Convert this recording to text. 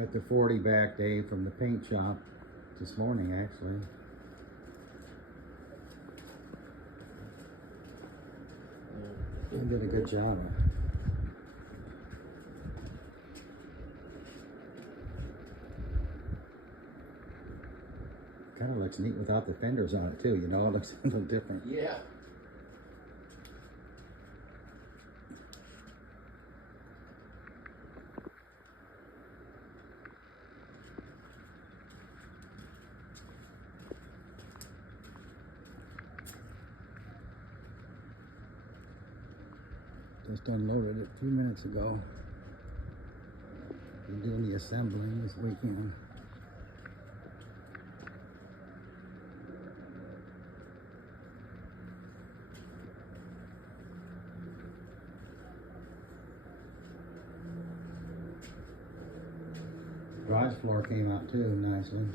Got the 40 back, Dave, from the paint shop this morning, actually. He did a good job. Kind of looks neat without the fenders on it too, you know, it looks a little different. Yeah. Just unloaded it a few minutes ago. Been doing the assembling this weekend. Garage floor came out too nicely.